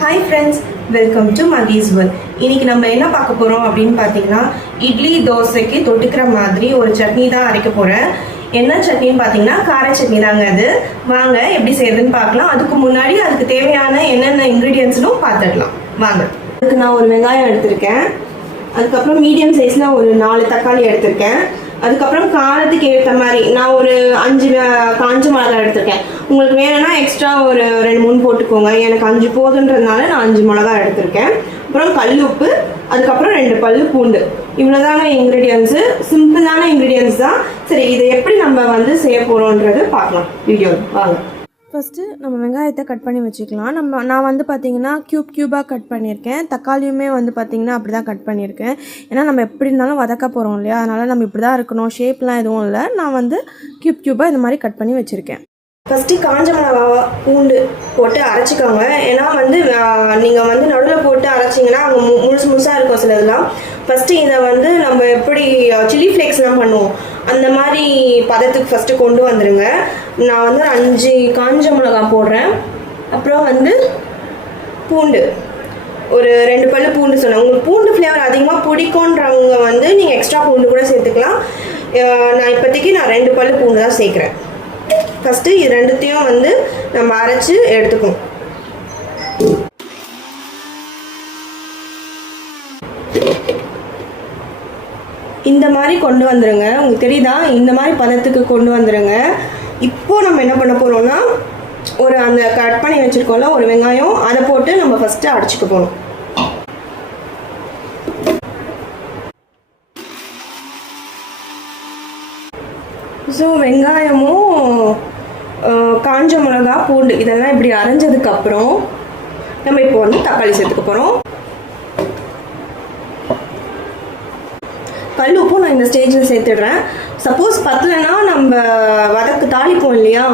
Hi friends, welcome to Mahee's world. இன்னைக்கு நம்ம என்ன பார்க்க போகிறோம் அப்படின்னு பார்த்தீங்கன்னா, இட்லி தோசைக்கு தொட்டுக்கிற மாதிரி ஒரு சட்னி தான் அரைக்க போகிறேன். என்ன சட்னின்னு பார்த்தீங்கன்னா கார சட்னி தாங்க. அது வாங்க எப்படி செய்யறதுன்னு பார்க்கலாம். அதுக்கு முன்னாடி அதுக்கு தேவையான என்னென்ன இன்க்ரீடியன்ட்ஸ்னும் பார்த்துடலாம் வாங்க. அதுக்கு நான் ஒரு வெங்காயம் எடுத்திருக்கேன். அதுக்கப்புறம் மீடியம் சைஸில் ஒரு 4 தக்காளி எடுத்திருக்கேன். அதுக்கப்புறம் காரத்துக்கு ஏற்ற மாதிரி நான் ஒரு 5 காஞ்ச மிளகாய் எடுத்திருக்கேன். உங்களுக்கு வேணும்னா எக்ஸ்ட்ரா ஒரு 2-3 போட்டுக்கோங்க. எனக்கு 5 போதுன்றதுனால நான் 5 மிளகாய் எடுத்திருக்கேன். அப்புறம் கல் உப்பு, அதுக்கப்புறம் 2 பல்லு பூண்டு. இவ்வளோதான இன்க்ரீடியன்ஸு, சிம்பிளான இன்க்ரீடியன்ஸ் தான். சரி, இதை எப்படி நம்ம செய்ய போகிறோன்றது பார்க்கலாம் வீடியோ வாங்க. ஃபஸ்ட்டு நம்ம வெங்காயத்தை கட் பண்ணி வச்சுக்கலாம். நான் பார்த்திங்கன்னா க்யூபாக கட் பண்ணியிருக்கேன். தக்காளியுமே பார்த்திங்கன்னா அப்படி தான் கட் பண்ணியிருக்கேன். ஏன்னா நம்ம எப்படி இருந்தாலும் வதக்க போகிறோம் இல்லையா, அதனால் நம்ம இப்படி தான் இருக்கணும், ஷேப்லாம் எதுவும் இல்லை. நான் க்யூபாக இந்த மாதிரி கட் பண்ணி வச்சுருக்கேன். ஃபஸ்ட்டு காஞ்ச மிளகா பூண்டு போட்டு அரைச்சிக்கோங்க. ஏன்னா நீங்கள் நடுவில் போட்டு அரைச்சிங்கன்னா அங்கே முழுசாக இருக்கும் சில இதெல்லாம். ஃபஸ்ட்டு இதை நம்ம எப்படி சில்லி ஃப்ளேக்ஸ்லாம் பண்ணுவோம் அந்த மாதிரி பதத்துக்கு ஃபஸ்ட்டு கொண்டு வந்துடுங்க. நான் 5 காஞ்ச மிளகா போடுறேன். அப்புறம் பூண்டு ஒரு 2 பல்லு பூண்டு சொன்னேன். உங்களுக்கு பூண்டு ஃப்ளேவர் அதிகமாக பிடிக்குன்றவங்க நீங்கள் எக்ஸ்ட்ரா பூண்டு கூட சேர்த்துக்கலாம். நான் இப்போதைக்கு 2 பல்லு பூண்டு தான் சேர்க்குறேன். ஃபஸ்ட்டு இது ரெண்டுத்தையும் நம்ம அரைச்சி எடுத்துக்கணும். இந்த மாதிரி கொண்டு வந்துடுங்க. உங்களுக்கு தெரியுதா, இந்த மாதிரி பதத்துக்கு கொண்டு வந்துடுங்க. இப்போது நம்ம என்ன பண்ண போகிறோம்னா, அந்த கட் பண்ணி வச்சுருக்கோம்ல ஒரு வெங்காயம், அதை போட்டு நம்ம ஃபஸ்ட்டு அரைச்சிக்க போகிறோம். ஸோ வெங்காயமும் காஞ்ச மிளகா பூண்டு இதெல்லாம் இப்படி அரைஞ்சதுக்கப்புறம் நம்ம இப்போ தக்காளி சேர்த்துக்க போகிறோம். கல் உப்பும் நான் இந்த ஸ்டேஜில் சேர்த்துடுறேன். சப்போஸ் பத்தலைன்னா நம்ம தாளிப்போம் இல்லையா,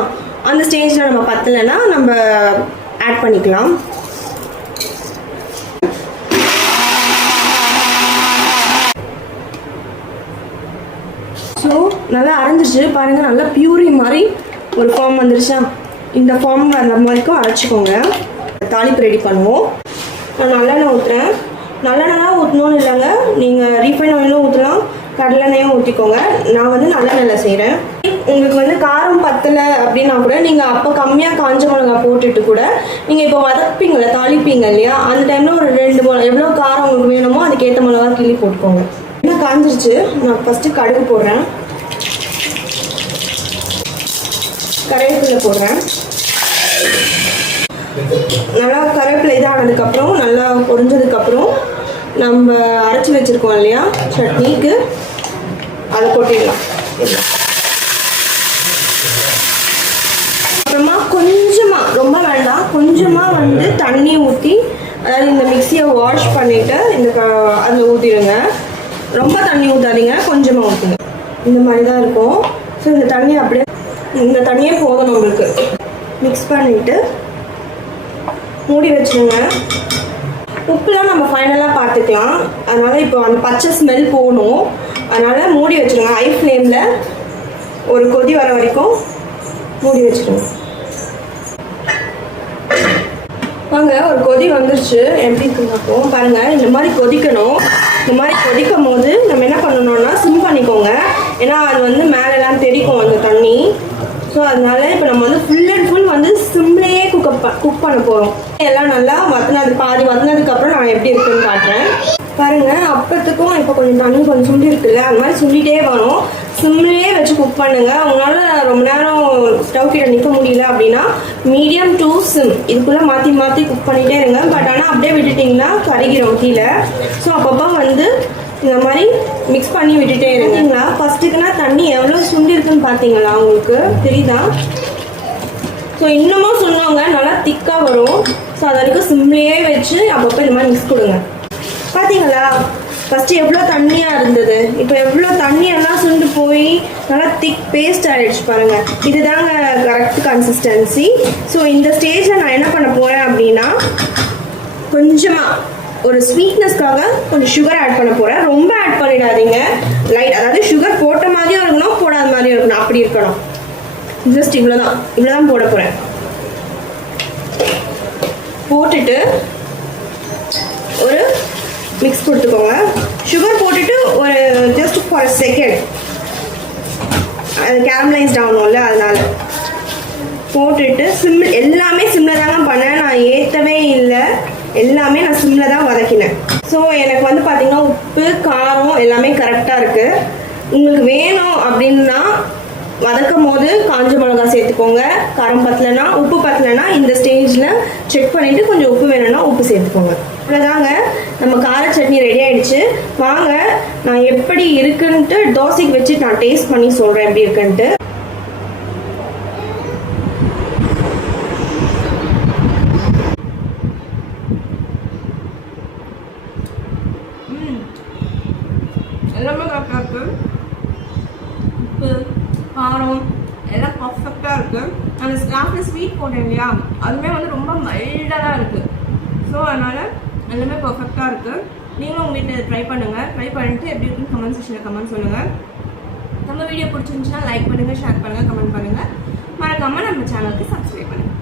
அந்த ஸ்டேஜில் நம்ம பத்தலைன்னா நம்ம ஆட் பண்ணிக்கலாம். ஸோ நல்லா அரைஞ்சிருச்சு பாருங்கள். நல்லா பியூரி மாதிரி ஒரு ஃபார்ம் வந்துருச்சா, இந்த ஃபார்ம் வர மாதிரிக்கும் அரைச்சிக்கோங்க. தாளிப்பு ரெடி பண்ணுவோம். நான் நல்லெண்ணெய் ஊற்றுறேன். நல்லெண்ணெய் தான் ஊற்றணும்னு இல்லைங்க, நீங்கள் ரீஃபைண்ட் ஆயிலும் ஊற்றலாம், கடலெண்ணெயும் ஊற்றிக்கோங்க. நான் நல்லெண்ணெயில் செய்கிறேன். உங்களுக்கு காரம் பத்தலை அப்படின்னா கூட நீங்கள் அப்போ கம்மியாக காஞ்ச மிளகா போட்டுட்டு கூட நீங்கள் இப்போ வதப்பீங்கள தாளிப்பீங்க இல்லையா, அந்த டைமில் ஒரு 2 மிளகா எவ்வளோ காரம் உங்களுக்கு வேணுமோ அதுக்கேற்ற மிளகா கிள்ளி போட்டுக்கோங்க. என்ன காஞ்சிருச்சு, நான் ஃபஸ்ட்டு கடுகு போடுறேன், கருவேப்பிலை போடுறேன். நல்லா கருவேப்பிலை இதானதுக்கப்புறம் நல்லா பொரிஞ்சதுக்கப்புறம் நம்ம அரைச்சி வச்சுருக்கோம் இல்லையா சட்னிக்கு, அதை கொட்டிடலாம். அப்புறமா கொஞ்சமாக, ரொம்ப வேண்டாம், கொஞ்சமாக தண்ணி ஊற்றி, அதாவது இந்த மிக்சியை வாஷ் பண்ணிவிட்டு அதில் ஊற்றிடுங்க. ரொம்ப தண்ணி ஊற்றாதீங்க, கொஞ்சமாக ஊற்றுங்க. இந்த மாதிரி தான் இருக்கும். ஸோ இந்த தண்ணியே போதும் நம்மளுக்கு. மிக்ஸ் பண்ணிவிட்டு மூடி வச்சுருங்க. உப்புலாம் நம்ம ஃபைனலாக பார்த்துக்கலாம். அதனால் இப்போ அந்த பச்சை ஸ்மெல் போகணும், அதனால் மூடி வச்சுருங்க. ஹை ஃப்ளேமில் ஒரு கொதி வர வரைக்கும் மூடி வச்சுருங்க. வாங்க, ஒரு கொதி வந்துருச்சு. எப்படி இருக்குங்கப்போ பாருங்கள், இந்த மாதிரி கொதிக்கணும். இந்த மாதிரி கொதிக்கும் போது நம்ம என்ன பண்ணணும்னா சிம் பண்ணிக்கோங்க. ஏன்னா அது மேலெல்லாம் தெரிக்கும் அந்த தண்ணி. ஸோ அதனால இப்போ நம்ம ஃபுல் அண்ட் ஃபுல் சிம்லேயே குக் பண்ண போகிறோம். எல்லாம் நல்லா பாதி வதனதுக்கப்புறம் நான் எப்படி இருக்குன்னு காட்டுறேன். பாருங்கள், அப்பத்துக்கும் இப்போ தண்ணி கொஞ்சம் சுண்டி இருக்குல்ல, அந்த மாதிரி சுண்டிகிட்டே வரும். சிம்லேயே வச்சு குக் பண்ணுங்கள். உங்களால் ரொம்ப நேரம் ஸ்டவ் கிட்ட நிற்க முடியல அப்படின்னா மீடியம் டு சிம் இதுக்குள்ளே மாற்றி குக் பண்ணிகிட்டே இருங்க. பட் ஆனால் அப்படியே விட்டுட்டிங்கன்னா கருகிரும் கீழே. ஸோ அப்பப்போ இந்த மாதிரி மிக்ஸ் பண்ணி விட்டுட்டே இருந்தீங்களா. ஃபஸ்ட்டுக்குன்னா தண்ணி எவ்வளோ சுண்டி இருக்குன்னு பார்த்தீங்களா, உங்களுக்கு தெரியுதா? ஸோ இன்னமும் சொன்னவங்க நல்லா திக்காக வரும். ஸோ அது வரைக்கும் சிம்லேயே வச்சு அப்பப்போ இந்த மாதிரி மிக்ஸ் கொடுங்க. பார்த்தீங்களா, ஃபஸ்ட்டு எவ்வளோ தண்ணியாக இருந்தது, இப்போ எவ்வளோ தண்ணியெல்லாம் சுண்டு போய் நல்லா திக் பேஸ்ட் ஆகிடுச்சு பாருங்கள். இதுதாங்க கரெக்ட் கன்சிஸ்டன்சி. ஸோ இந்த ஸ்டேஜில் நான் என்ன பண்ண போகிறேன் அப்படின்னா, கொஞ்சமாக ஒரு ஸ்வீட்னஸ்க்காக கொஞ்சம் சுகர் ஆட் பண்ண போகிறேன். ரொம்ப ஆட் பண்ணிடாதீங்க, லைட், அதாவது சுகர் போட்ட மாதிரியும் இருக்கணும், போடாத மாதிரியும் இருக்கணும், அப்படி இருக்கணும். ஜஸ்ட் இவ்வளோதான் போட போகிறேன். போட்டுட்டு ஒரு மிக்ஸ் கொடுத்துக்கோங்க. சுகர் போட்டுட்டு ஒரு ஜஸ்ட் ஃபார் செகண்ட் அது கேரமலைஸ்ட் ஆகணும்ல, அதனால போட்டுட்டு எல்லாமே சிம்மில் தாங்க பண்ணேன். நான் ஏற்றவே இல்லை, எல்லாமே நான் சிம்மில் தான் வதக்கினேன். ஸோ எனக்கு வந்து பார்த்தீங்கன்னா உப்பு காரம் எல்லாமே கரெக்டாக இருக்குது. உங்களுக்கு வேணும் அப்படின்னா வதக்கும் போது காஞ்ச மிளகா சேர்த்துக்கோங்க. காரம் பத்தலைன்னா உப்பு பத்தலைன்னா இந்த ஸ்டேஜில் செக் பண்ணிவிட்டு கொஞ்சம் உப்பு வேணும்னா உப்பு சேர்த்துக்கோங்க. அவ்வளோதாங்க, நம்ம கார சட்னி ரெடி ஆகிடுச்சு. வாங்க நான் எப்படி இருக்குன்ட்டு தோசைக்கு வச்சு நான் டேஸ்ட் பண்ணி சொல்கிறேன் எப்படி இருக்குன்ட்டு. எல்லாமே கரெக்டாக இருக்குது. உப்பு காரம் எல்லாம் பர்ஃபெக்டாக இருக்குது. அந்த லாஸ்ட்டில் ஸ்வீட் போட்டேன் இல்லையா, அதுவுமே வந்து ரொம்ப மைல்டாக தான் இருக்குது. ஸோ அதனால் எல்லாமே பர்ஃபெக்டாக இருக்குது. நீங்களும் உங்கள் வீட்டில் ட்ரை பண்ணுங்கள். ட்ரை பண்ணிவிட்டு எப்படி இருக்குன்னு கமெண்ட் செக்ஷனில் கமெண்ட் சொல்லுங்கள். நம்ம வீடியோ பிடிச்சிருந்துச்சுன்னா லைக் பண்ணுங்கள், ஷேர் பண்ணுங்கள், கமெண்ட் பண்ணுங்கள். மறக்காமல் நம்ம சேனலுக்கு சப்ஸ்கிரைப் பண்ணுங்கள்.